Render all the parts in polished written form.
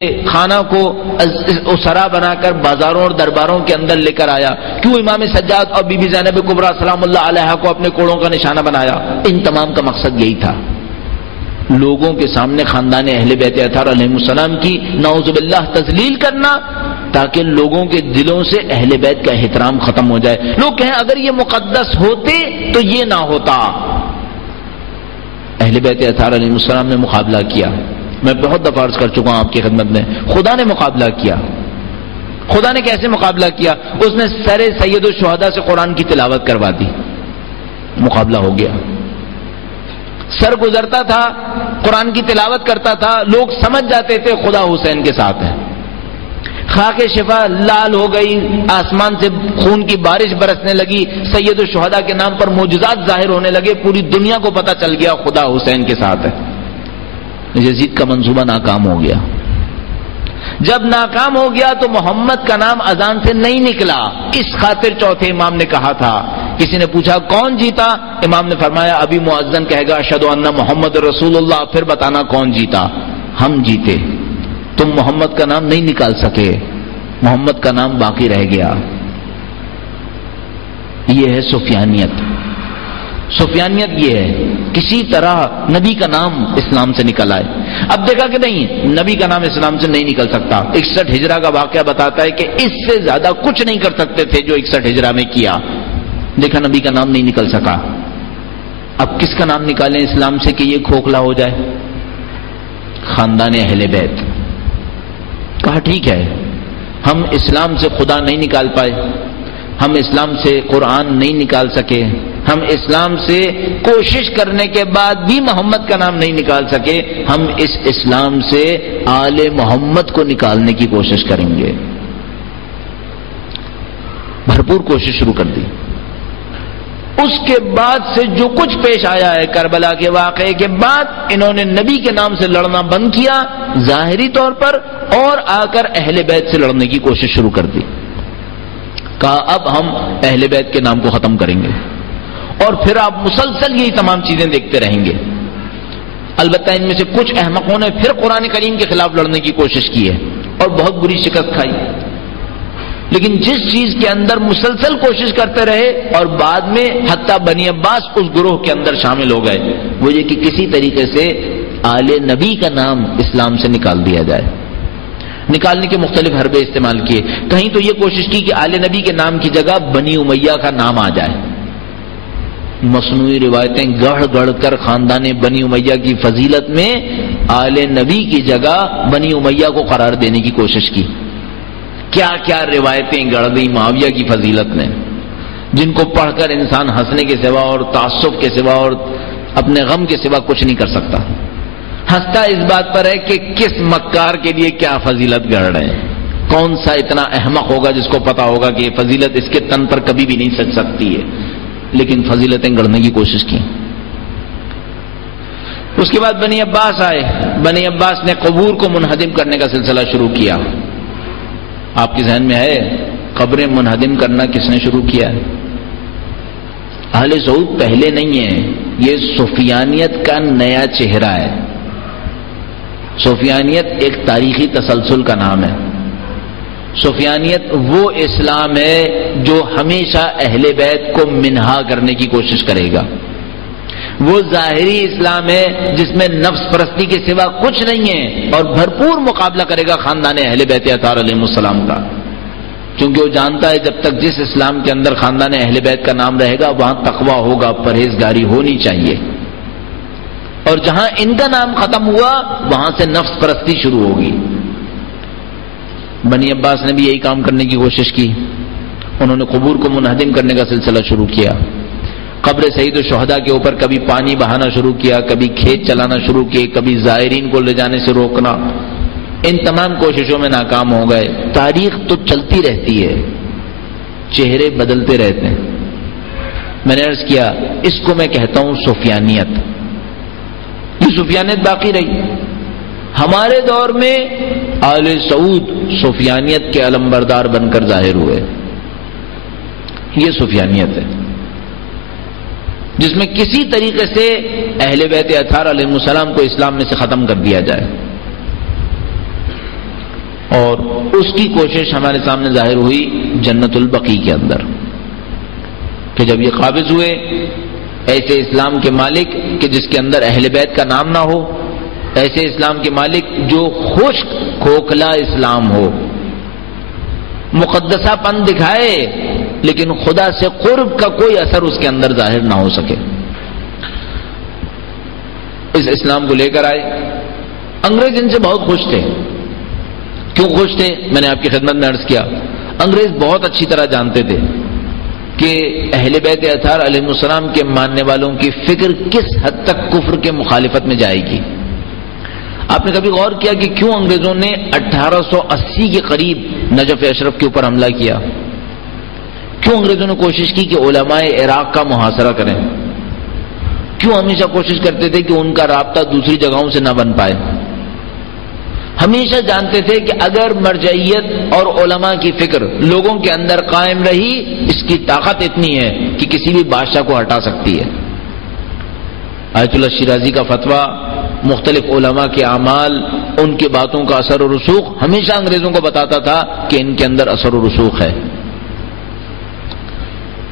خانہ کو اسرا بنا کر بازاروں اور درباروں کے اندر لے کر آیا؟ کیوں امام سجاد اور بی بی زینب کبریٰ سلام اللہ علیہا کو اپنے کوڑوں کا نشانہ بنایا؟ ان تمام کا مقصد یہی تھا، لوگوں کے سامنے خاندان اہل بیت اطہار علیہ السلام کی نعوذ باللہ تذلیل کرنا، تاکہ لوگوں کے دلوں سے اہل بیت کا احترام ختم ہو جائے۔ لوگ کہیں اگر یہ مقدس ہوتے تو یہ نہ ہوتا۔ اہل بیت اطہار علیہ السلام نے مقابلہ کیا، میں بہت دفعہ عرض کر چکا ہوں آپ کی خدمت میں، خدا نے مقابلہ کیا۔ خدا نے کیسے مقابلہ کیا؟ اس نے سر سید الشہداء سے قرآن کی تلاوت کروا دی، مقابلہ ہو گیا۔ سر گزرتا تھا، قرآن کی تلاوت کرتا تھا، لوگ سمجھ جاتے تھے خدا حسین کے ساتھ ہے۔ خاک شفا لال ہو گئی، آسمان سے خون کی بارش برسنے لگی، سید الشہداء کے نام پر معجزات ظاہر ہونے لگے، پوری دنیا کو پتہ چل گیا خدا حسین کے ساتھ ہے۔ یزید کا منصوبہ ناکام ہو گیا۔ جب ناکام ہو گیا تو محمد کا نام اذان سے نہیں نکلا، اس خاطر چوتھے امام نے کہا تھا۔ کسی نے پوچھا کون جیتا؟ امام نے فرمایا ابھی مؤذن کہے گا اشہد ان محمد رسول اللہ، پھر بتانا کون جیتا۔ ہم جیتے، تم محمد کا نام نہیں نکال سکے، محمد کا نام باقی رہ گیا۔ یہ ہے سفیانیت۔ سفیانیت یہ ہے کسی طرح نبی کا نام اسلام سے نکل آئے۔ اب دیکھا کہ نہیں، نبی کا نام اسلام سے نہیں نکل سکتا۔ 61 ہجرہ کا واقعہ بتاتا ہے کہ اس سے زیادہ کچھ نہیں کر سکتے تھے جو 61 ہجرہ میں کیا، دیکھا نبی کا نام نہیں نکل سکا۔ اب کس کا نام نکالیں اسلام سے کہ یہ کھوکھلا ہو جائے؟ خاندان اہل بیت۔ کہا ٹھیک ہے، ہم اسلام سے خدا نہیں نکال پائے، ہم اسلام سے قرآن نہیں نکال سکے، ہم اسلام سے کوشش کرنے کے بعد بھی محمد کا نام نہیں نکال سکے، ہم اس اسلام سے آل محمد کو نکالنے کی کوشش کریں گے۔ بھرپور کوشش شروع کر دی۔ اس کے بعد سے جو کچھ پیش آیا ہے کربلا کے واقعے کے بعد، انہوں نے نبی کے نام سے لڑنا بند کیا ظاہری طور پر، اور آ کر اہل بیت سے لڑنے کی کوشش شروع کر دی۔ کہا اب ہم اہل بیت کے نام کو ختم کریں گے، اور پھر آپ مسلسل یہی تمام چیزیں دیکھتے رہیں گے۔ البتہ ان میں سے کچھ احمقوں نے پھر قرآن کریم کے خلاف لڑنے کی کوشش کی ہے اور بہت بری شکست کھائی، لیکن جس چیز کے اندر مسلسل کوشش کرتے رہے اور بعد میں حتیٰ بنی عباس اس گروہ کے اندر شامل ہو گئے، وہ یہ کہ کسی طریقے سے آل نبی کا نام اسلام سے نکال دیا جائے۔ نکالنے کے مختلف حربے استعمال کیے۔ کہیں تو یہ کوشش کی کہ آل نبی کے نام کی جگہ بنی امیہ کا نام آ جائے۔ مصنوعی روایتیں گڑھ گڑھ کر خاندان بنی امیہ کی فضیلت میں آل نبی کی جگہ بنی امیہ کو قرار دینے کی کوشش کی۔ کیا کیا روایتیں گڑھ دی معاویہ کی فضیلت نے، جن کو پڑھ کر انسان ہنسنے کے سوا اور تعصب کے سوا اور اپنے غم کے سوا کچھ نہیں کر سکتا۔ ہنستا اس بات پر ہے کہ کس مکار کے لیے کیا فضیلت گڑھ رہے ہیں، کون سا اتنا احمق ہوگا جس کو پتا ہوگا کہ یہ فضیلت اس کے تن پر کبھی بھی نہیں سچ سکتی ہے، لیکن فضیلتیں گڑھنے کی کوشش کی۔ اس کے بعد بنی عباس آئے۔ بنی عباس نے قبور کو منہدم کرنے کا سلسلہ شروع کیا۔ آپ کے ذہن میں ہے قبریں منہدم کرنا کس نے شروع کیا ہے؟ اہل سعود پہلے نہیں ہیں، یہ سفیانیت کا نیا چہرہ ہے۔ سفیانیت ایک تاریخی تسلسل کا نام ہے۔ سفیانیت وہ اسلام ہے جو ہمیشہ اہل بیت کو منہا کرنے کی کوشش کرے گا۔ وہ ظاہری اسلام ہے جس میں نفس پرستی کے سوا کچھ نہیں ہے، اور بھرپور مقابلہ کرے گا خاندان اہل بیت اطہار علیہ السلام کا، کیونکہ وہ جانتا ہے جب تک جس اسلام کے اندر خاندان اہل بیت کا نام رہے گا وہاں تقویٰ ہوگا، پرہیزگاری ہونی چاہیے، اور جہاں ان کا نام ختم ہوا وہاں سے نفس پرستی شروع ہوگی۔ بنی عباس نے بھی یہی کام کرنے کی کوشش کی۔ انہوں نے قبور کو منہدم کرنے کا سلسلہ شروع کیا۔ قبر سید الشہداء کے اوپر کبھی پانی بہانا شروع کیا، کبھی کھیت چلانا شروع کیے، کبھی زائرین کو لے جانے سے روکنا۔ ان تمام کوششوں میں ناکام ہو گئے۔ تاریخ تو چلتی رہتی ہے، چہرے بدلتے رہتے ہیں۔ میں نے عرض کیا اس کو میں کہتا ہوں سفیانیت۔ یہ سفیانیت باقی رہی۔ ہمارے دور میں آل سعود سفیانیت کے علمبردار بن کر ظاہر ہوئے۔ یہ سفیانیت ہے جس میں کسی طریقے سے اہل بیت اطہار علیہ السلام کو اسلام میں سے ختم کر دیا جائے۔ اور اس کی کوشش ہمارے سامنے ظاہر ہوئی جنت البقیع کے اندر، کہ جب یہ قابض ہوئے ایسے اسلام کے مالک کہ جس کے اندر اہل بیت کا نام نہ ہو، ایسے اسلام کے مالک جو خشک کھوکھلا اسلام ہو، مقدسہ پن دکھائے لیکن خدا سے قرب کا کوئی اثر اس کے اندر ظاہر نہ ہو سکے، اس اسلام کو لے کر آئے۔ انگریز ان سے بہت خوش تھے۔ کیوں خوش تھے؟ میں نے آپ کی خدمت میں عرض کیا، انگریز بہت اچھی طرح جانتے تھے کہ اہل بیت اطہار علیہ السلام کے ماننے والوں کی فکر کس حد تک کفر کے مخالفت میں جائے گی۔ آپ نے کبھی غور کیا کہ کیوں انگریزوں نے 1880 کے قریب نجف اشرف کے اوپر حملہ کیا؟ کیوں انگریزوں نے کوشش کی کہ علماء عراق کا محاصرہ کریں؟ کیوں ہمیشہ کوشش کرتے تھے کہ ان کا رابطہ دوسری جگہوں سے نہ بن پائے؟ ہمیشہ جانتے تھے کہ اگر مرجعیت اور علماء کی فکر لوگوں کے اندر قائم رہی، اس کی طاقت اتنی ہے کہ کسی بھی بادشاہ کو ہٹا سکتی ہے۔ آیت اللہ شیرازی کا فتویٰ، مختلف علماء کے اعمال، ان کی باتوں کا اثر و رسوخ ہمیشہ انگریزوں کو بتاتا تھا کہ ان کے اندر اثر و رسوخ ہے۔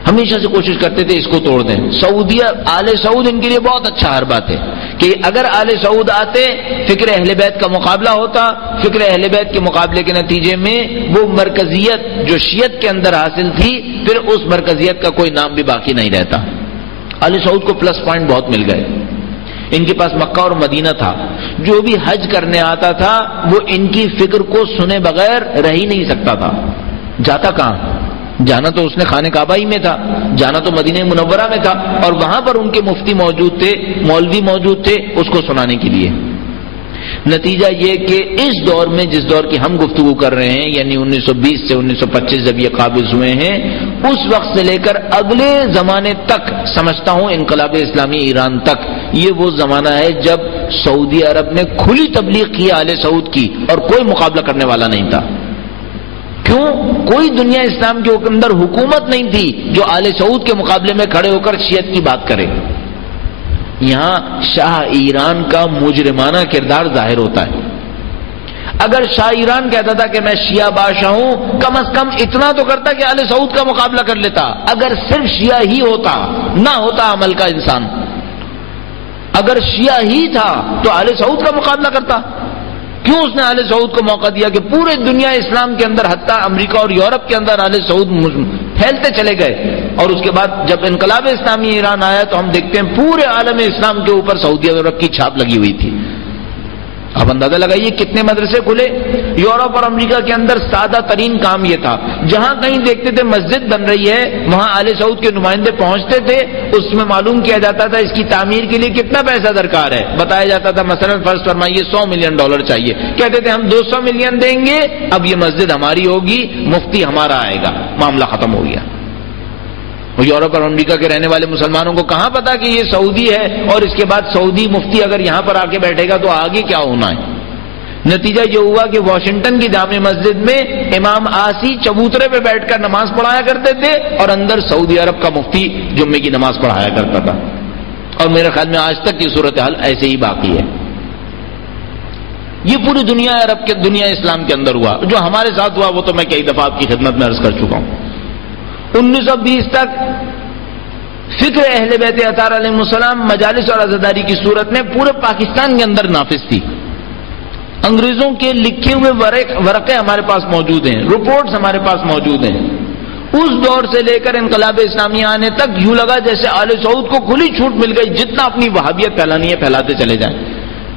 ہمیشہ سے کوشش کرتے تھے اس کو توڑ دیں۔ سعودیہ، آل سعود ان کے لیے بہت اچھا حربہ تھے کہ اگر آل سعود آتے، فکر اہل بیت کا مقابلہ ہوتا، فکر اہل بیت کے مقابلے کے نتیجے میں وہ مرکزیت جو شیعت کے اندر حاصل تھی، پھر اس مرکزیت کا کوئی نام بھی باقی نہیں رہتا۔ آل سعود کو پلس پوائنٹ بہت مل گئے۔ ان کے پاس مکہ اور مدینہ تھا، جو بھی حج کرنے آتا تھا وہ ان کی فکر کو سنے بغیر رہ ہی نہیں سکتا تھا۔ جاتا کہاں؟ جانا تو اس نے خانہ کعبہ ہی میں تھا، جانا تو مدینہ منورہ میں تھا، اور وہاں پر ان کے مفتی موجود تھے، مولوی موجود تھے اس کو سنانے کے لیے۔ نتیجہ یہ کہ اس دور میں جس دور کی ہم گفتگو کر رہے ہیں، یعنی 1920 سے 1925 جب یہ قابض ہوئے ہیں، اس وقت سے لے کر اگلے زمانے تک، سمجھتا ہوں انقلاب اسلامی ایران تک، یہ وہ زمانہ ہے جب سعودی عرب نے کھلی تبلیغ کی آل سعود کی اور کوئی مقابلہ کرنے والا نہیں تھا۔ کیوں؟ کوئی دنیا اسلام کے اندر حکومت نہیں تھی جو آل سعود کے مقابلے میں کھڑے ہو کر شیعت کی بات کرے۔ یہاں شاہ ایران کا مجرمانہ کردار ظاہر ہوتا ہے۔ اگر شاہ ایران کہتا تھا کہ میں شیعہ بادشاہ ہوں، کم از کم اتنا تو کرتا کہ آل سعود کا مقابلہ کر لیتا۔ اگر صرف شیعہ ہی ہوتا، نہ ہوتا عمل کا انسان، اگر شیعہ ہی تھا تو آل سعود کا مقابلہ کرتا۔ کیوں اس نے آل سعود کو موقع دیا کہ پورے دنیا اسلام کے اندر، حتیٰ امریکہ اور یورپ کے اندر آل سعود پھیلتے چلے گئے، اور اس کے بعد جب انقلاب اسلامی ایران آیا تو ہم دیکھتے ہیں پورے عالم اسلام کے اوپر سعودی عرب کی چھاپ لگی ہوئی تھی۔ اب اندازہ لگائیے کتنے مدرسے کھلے۔ یورپ اور امریکہ کے اندر سادہ ترین کام یہ تھا، جہاں کہیں دیکھتے تھے مسجد بن رہی ہے، وہاں آل سعود کے نمائندے پہنچتے تھے، اس میں معلوم کیا جاتا تھا اس کی تعمیر کے لیے کتنا پیسہ درکار ہے۔ بتایا جاتا تھا مثلا فرض فرمائیے $100 ملین چاہیے، کہتے تھے ہم 200 ملین دیں گے، اب یہ مسجد ہماری ہوگی، مفتی ہمارا آئے گا، معاملہ ختم ہو گیا۔ یورپ اور امریکہ کے رہنے والے مسلمانوں کو کہاں پتا کہ یہ سعودی ہے، اور اس کے بعد سعودی مفتی اگر یہاں پر آ کے بیٹھے گا تو آگے کیا ہونا ہے۔ نتیجہ یہ ہوا کہ واشنگٹن کی جامع مسجد میں امام آسی چبوترے پہ بیٹھ کر نماز پڑھایا کرتے تھے، اور اندر سعودی عرب کا مفتی جمعے کی نماز پڑھایا کرتا تھا، اور میرے خیال میں آج تک کی صورتحال ایسے ہی باقی ہے۔ یہ پوری دنیا عرب کے، دنیا اسلام کے اندر ہوا۔ جو ہمارے ساتھ ہوا وہ تو میں کئی دفعہ آپ کی خدمت میں عرض کر چکا ہوں۔ 1920 تک فکر اہل بیت اطہار علیہ السلام مجالس اور عزاداری کی صورت میں پورے پاکستان کے اندر نافذ تھی۔ انگریزوں کے لکھے ہوئے ورقے ہمارے پاس موجود ہیں، رپورٹس ہمارے پاس موجود ہیں۔ اس دور سے لے کر انقلاب اسلامی آنے تک یوں لگا جیسے آل سعود کو کھلی چھوٹ مل گئی، جتنا اپنی وہابیت پھیلانی ہے پھیلاتے چلے جائیں۔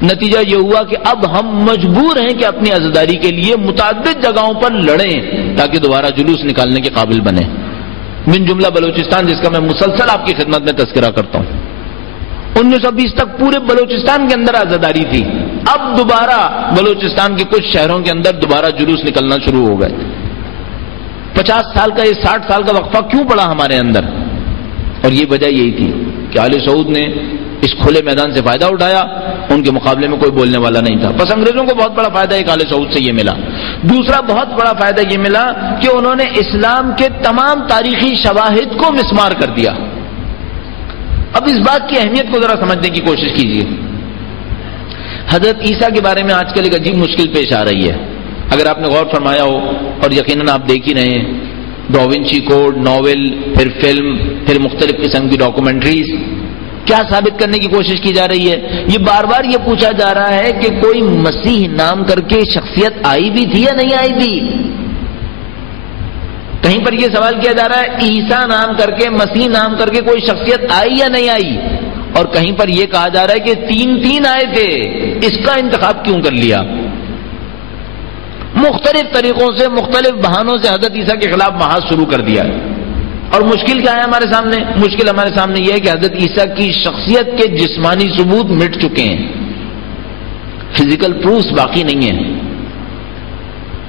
نتیجہ یہ ہوا کہ اب ہم مجبور ہیں کہ اپنی عزاداری کے لیے متعدد جگہوں پر لڑیں تاکہ دوبارہ جلوس نکالنے کے قابل بنیں، من جملہ بلوچستان، جس کا میں مسلسل آپ کی خدمت میں تذکرہ کرتا ہوں۔ 1920 تک پورے بلوچستان کے اندر عزاداری تھی، اب دوبارہ بلوچستان کے کچھ شہروں کے اندر دوبارہ جلوس نکلنا شروع ہو گئے۔ 50 سال کا، یہ 60 سال کا وقفہ کیوں پڑا ہمارے اندر؟ اور یہ وجہ یہی تھی کہ آل سعود نے اس کھلے میدان سے فائدہ اٹھایا، ان کے مقابلے میں کوئی بولنے والا نہیں تھا۔ بس انگریزوں کو بہت بڑا فائدہ ایک آل سعود سے یہ ملا۔ دوسرا بہت بڑا فائدہ یہ ملا کہ انہوں نے اسلام کے تمام تاریخی شواہد کو مسمار کر دیا۔ اب اس بات کی اہمیت کو ذرا سمجھنے کی کوشش کیجیے۔ حضرت عیسیٰ کے بارے میں آج کل ایک عجیب مشکل پیش آ رہی ہے۔ اگر آپ نے غور فرمایا ہو، اور یقیناً آپ دیکھ ہی رہے ہیں، ڈاونچی کوڈ، ناول، پھر فلم، پھر مختلف قسم کی ڈاکومنٹریز، کیا ثابت کرنے کی کوشش کی جا رہی ہے؟ یہ بار بار یہ پوچھا جا رہا ہے کہ کوئی مسیح نام کر کے شخصیت آئی بھی تھی یا نہیں آئی تھی؟ کہیں پر یہ سوال کیا جا رہا ہے عیسیٰ نام کر کے، مسیح نام کر کے کوئی شخصیت آئی یا نہیں آئی؟ اور کہیں پر یہ کہا جا رہا ہے کہ تین آئے تھے، اس کا انتخاب کیوں کر لیا؟ مختلف طریقوں سے، مختلف بہانوں سے حضرت عیسیٰ کے خلاف محاذ شروع کر دیا ہے۔ اور مشکل کیا ہے ہمارے سامنے؟ مشکل ہمارے سامنے یہ ہے کہ حضرت عیسیٰ کی شخصیت کے جسمانی ثبوت مٹ چکے ہیں، فزیکل پروفز باقی نہیں ہیں۔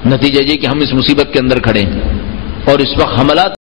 نتیجہ یہ کہ ہم اس مصیبت کے اندر کھڑے ہیں، اور اس وقت حملات